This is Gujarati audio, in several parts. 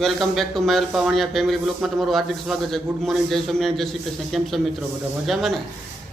વેલકમ બેક ટુ માયલ પાવણિયા ફેમિલી બ્લોકમાં તમારું હાર્દિક સ્વાગત છે. ગુડ મોર્નિંગ, જય સ્વામિનારાયણ, જય શ્રી કૃષ્ણ. કેમ છો મિત્રો? બધા મજામાં ને?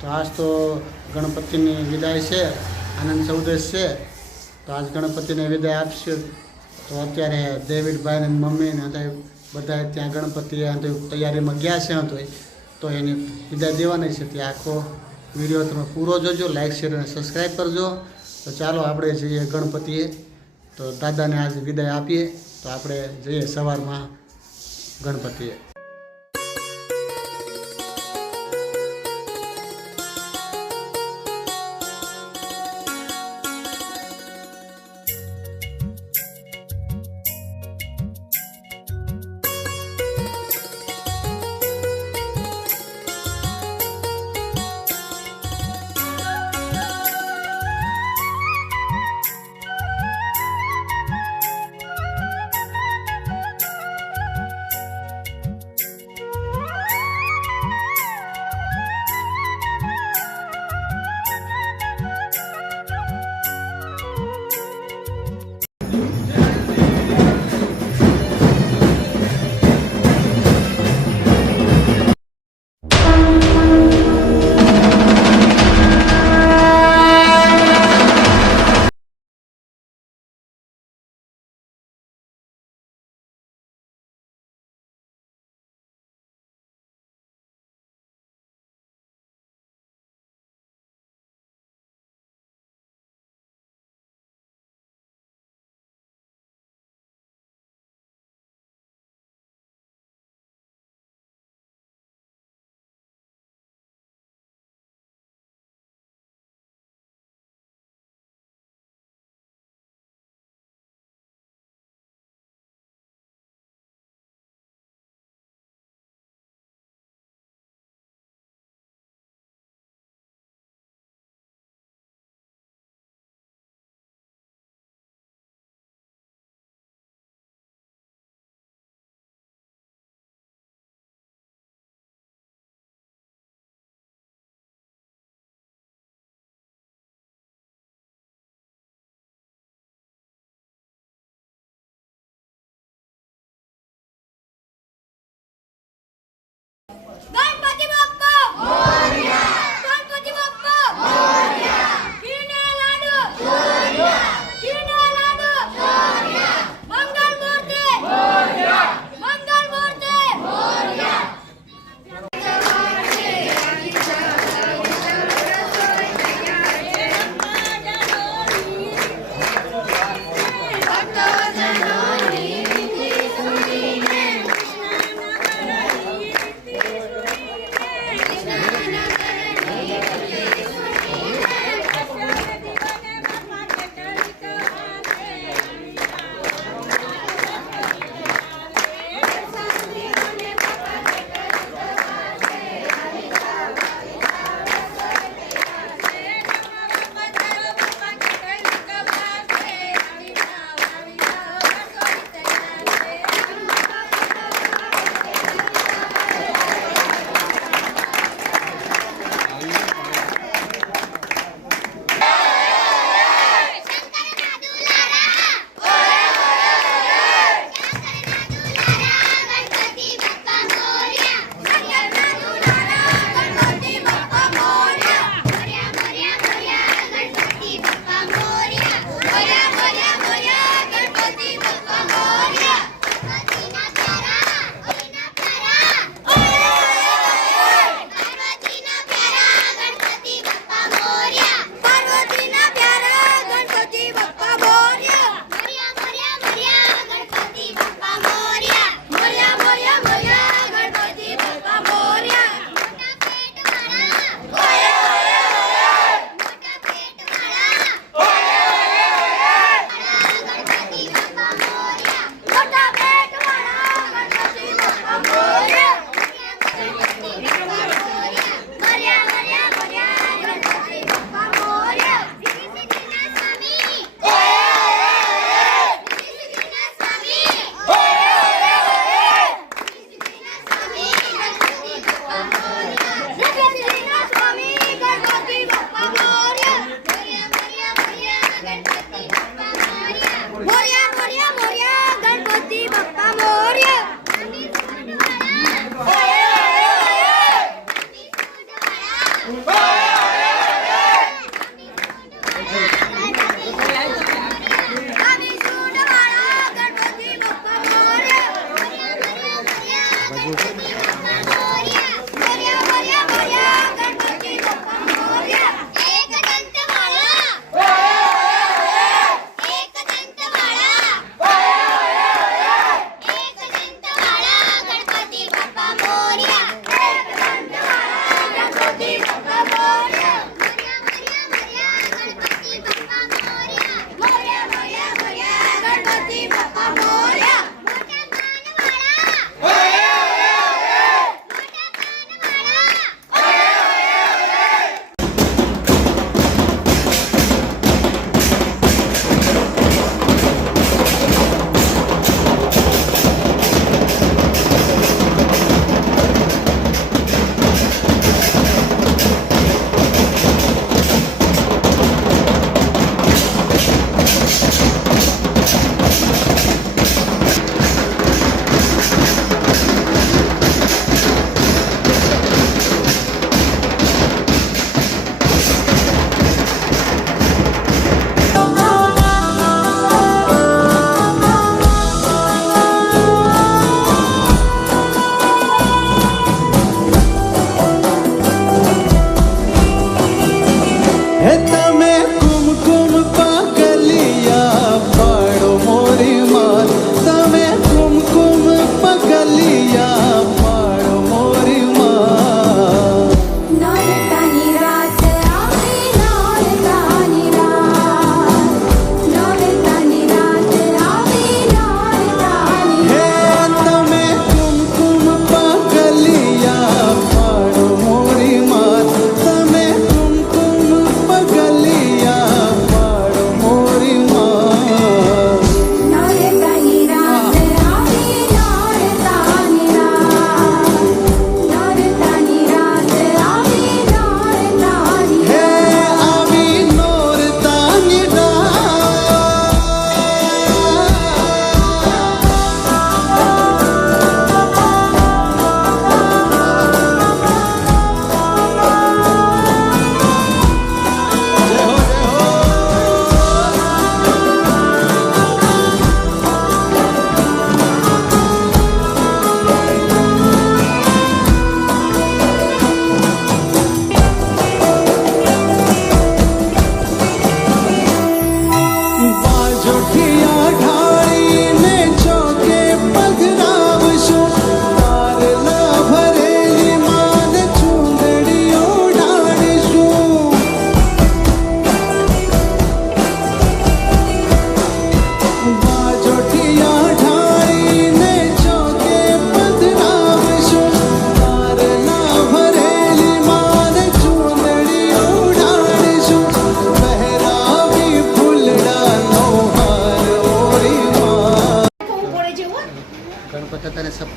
તો આજ તો ગણપતિની વિદાય છે, આનંદ ચૌદશ છે. તો આજ ગણપતિને વિદાય આપશે. તો અત્યારે ડેવિડભાઈ ને હતા બધા ત્યાં ગણપતિ તૈયારીમાં ગયા છે તો. તો એની વિદાય દેવાની છે. ત્યાં આખો વીડિયો તમે પૂરો જોજો લાઇક શેર અને સબસ્ક્રાઈબ કરજો. તો ચાલો આપણે જઈએ ગણપતિએ. તો દાદાને આજે વિદાય આપીએ. તો આપણે જઈએ સવારમાં ગણપતિએ.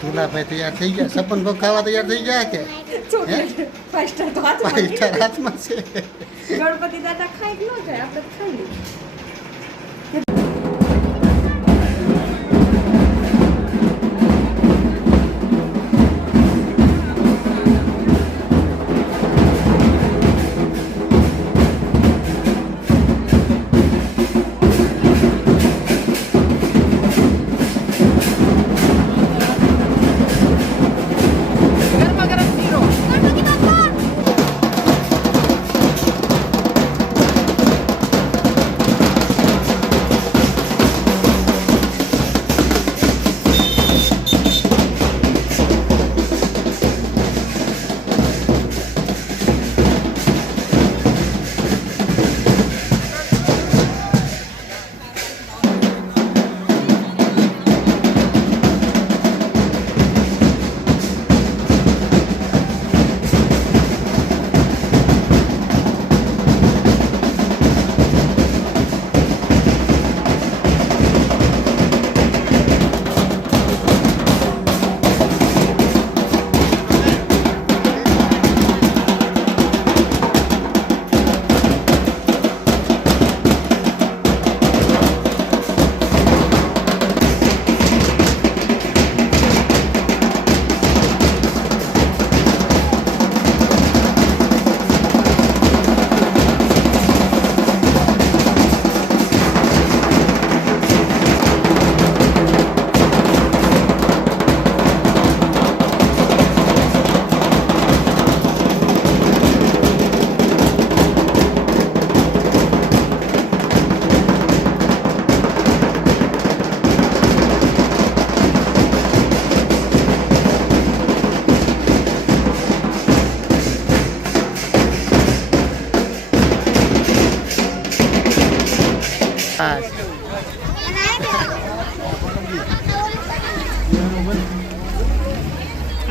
તુલાભાઈ તૈયાર થઈ ગયા? સપન ભોગ ખાવા તૈયાર થઈ ગયા કે? તો સ્ટાર હાથમાં છે. ગણપતિ દાદા ખાઈ ન જાય આપણે ખાઈ લઈએ.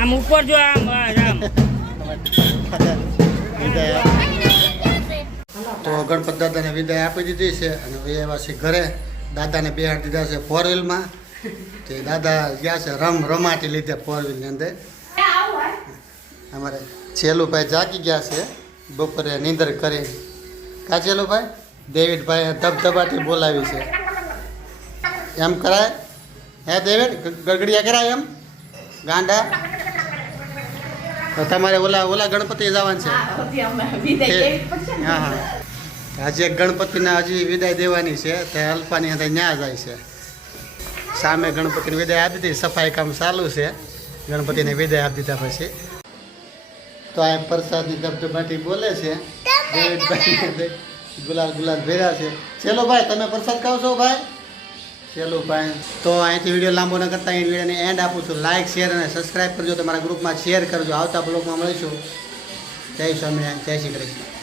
આમ ઉપર જો આમ તો ગણપત દાદાને વિદાય આપી દીધી છે અને હવે ઘરે દાદાને બિહાર દીધા છે ફોર વ્હીલમાં તે દાદા ગયા છે રમ રમાટી લીધે ફોર વ્હીલની અંદર. અમારે છેલુભાઈ જાગી ગયા છે. બપોરે નીંદર કરી. કા છેલુભાઈ? ડેવિડભાઈ ધબધબાટી બોલાવી છે. એમ કરાય? હે દેવિડ ગગડિયા કરાય એમ? ગાંડા? તમારે ઓલા ઓલા ગણપતિ જવાનું છે. હા હા આજે એક ગણપતિને હજી વિદાય દેવાની છે. તે અલ્પાની અંદર ન્યા જાય છે. સામે ગણપતિને વિદાય આપી દીધી. સફાઈ કામ ચાલુ છે. ગણપતિને વિદાય આપી દીધા પછી. તો આ પ્રસાદની ધબધબાટી બોલે છે. ગુલાલ ગુલાલ ભેરા છે. ચલો ભાઈ તમે પ્રસાદ ખાવ છો ભાઈ? ચલો ભાઈ, તો અહીંથી વીડિયો લાંબો ન કરતા, એ વિડીયોને એન્ડ આપું છું. લાઇક શેર અને સબસ્ક્રાઈબ કરજો. તમારા ગ્રુપમાં શેર કરજો. આવતા બ્લોગમાં મળીશું. જય સ્વામિનારાયણ. જય શ્રી કૃષ્ણ.